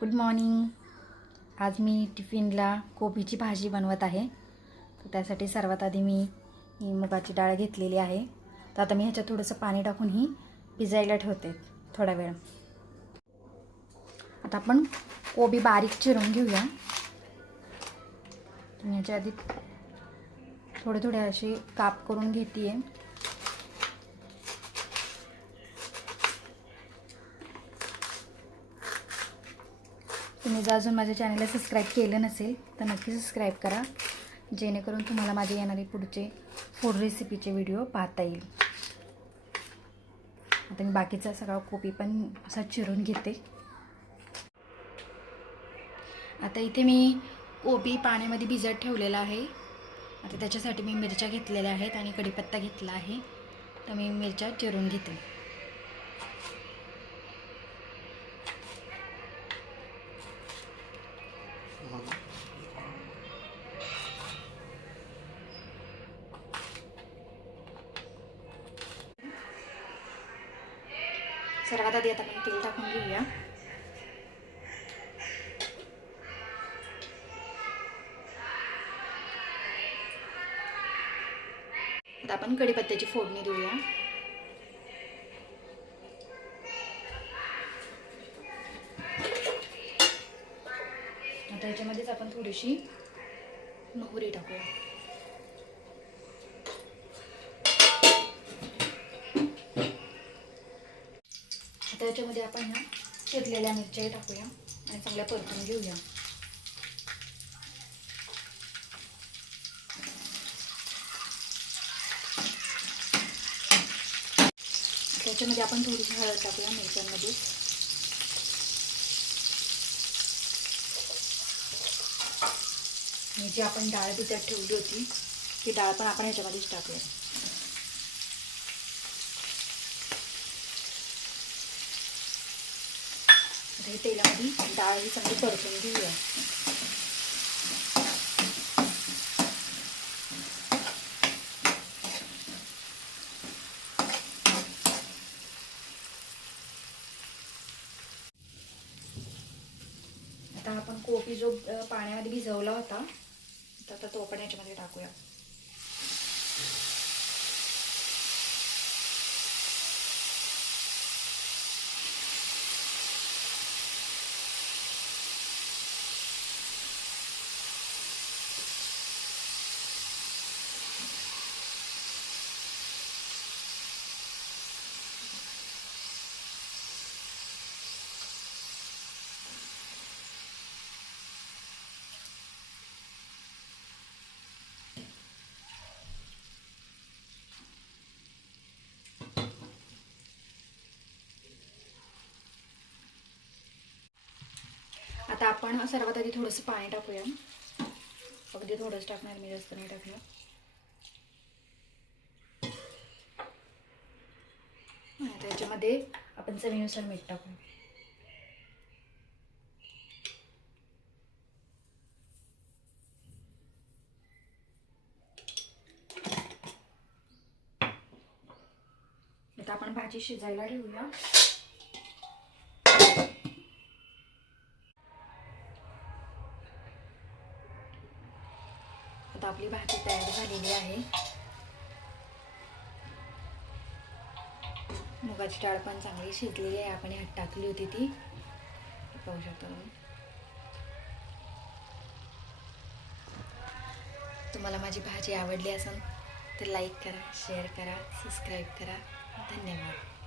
Good morning आज मी टिफिनला कोबीची भाजी बनवत आहे. तर त्यासाठी सर्वात आधी मी ही मुगाची डाळ घेतलेली आहे. तर आता मी ह्याच्यात थोडंसं पाणी टाकून ही भिजायला ठेवते थोडा वेळ. आता आपण कोबी बारीक चिरून घेऊया. ह्याच्या आधी थोडे थोडे असे काप करून घेते आहे तुम्ही जर अजून माझ्या चॅनलला सबस्क्राईब केलं नसेल तर नक्की सबस्क्राईब करा. जेणेकरून तुम्हाला माझे येणारे पुढचे फूड रेसिपीचे व्हिडिओ पाहता येईल. आता मी बाकीचा सगळा कोबी पण असा चिरून घेते. आता इथे मी कोबी पाण्यामध्ये भिजत ठेवलेला आहे. आता त्याच्यासाठी मी मिरच्या घेतलेल्या आहेत आणि कढीपत्ता घेतला आहे. तर मी मिरच्या चिरून घेते. सर्वात आधी आता आपण तेल टाकून घेऊया. आता आपण कढीपत्त्याची फोडणी देऊया. आता याच्यामध्येच आपण थोडीशी मोहरी टाकूया. आता याच्यामध्ये आपण ह्या चिरलेल्या मिरच्याही टाकूया आणि चांगल्या परतून घेऊया. त्याच्यामध्ये आपण थोडीशी हळद टाकूया मिरच्यांमध्ये. आणि जी आपण डाळ भिजत ठेवली होती ती डाळ पण आपण ह्याच्यामध्येच टाकूया. हे तेलामध्ये डाळ ही चांगली परतून घेऊया. आता आपण कोबी जो पाण्यामध्ये भिजवला होता तर तो आपण याच्यामध्ये टाकूया. आता आपण सर्वात आधी थोडंसं पाणी टाकूया. अगदी थोडंच टाकणार मी जास्त नाही टाकणार. त्याच्यामध्ये आपण चवीनुसार मीठ टाकू आता आपण भाजी शिजायला ठेवूया. आपली भाजी तयार झालेली आहे. मुगाची डाळ पण चांगली शिजलेली आहे. आपण ह्यात टाकली होती ती. पाहू शकतो तुम्हाला माझी भाजी आवडली असेल तर लाईक करा शेअर करा सबस्क्राईब करा. धन्यवाद.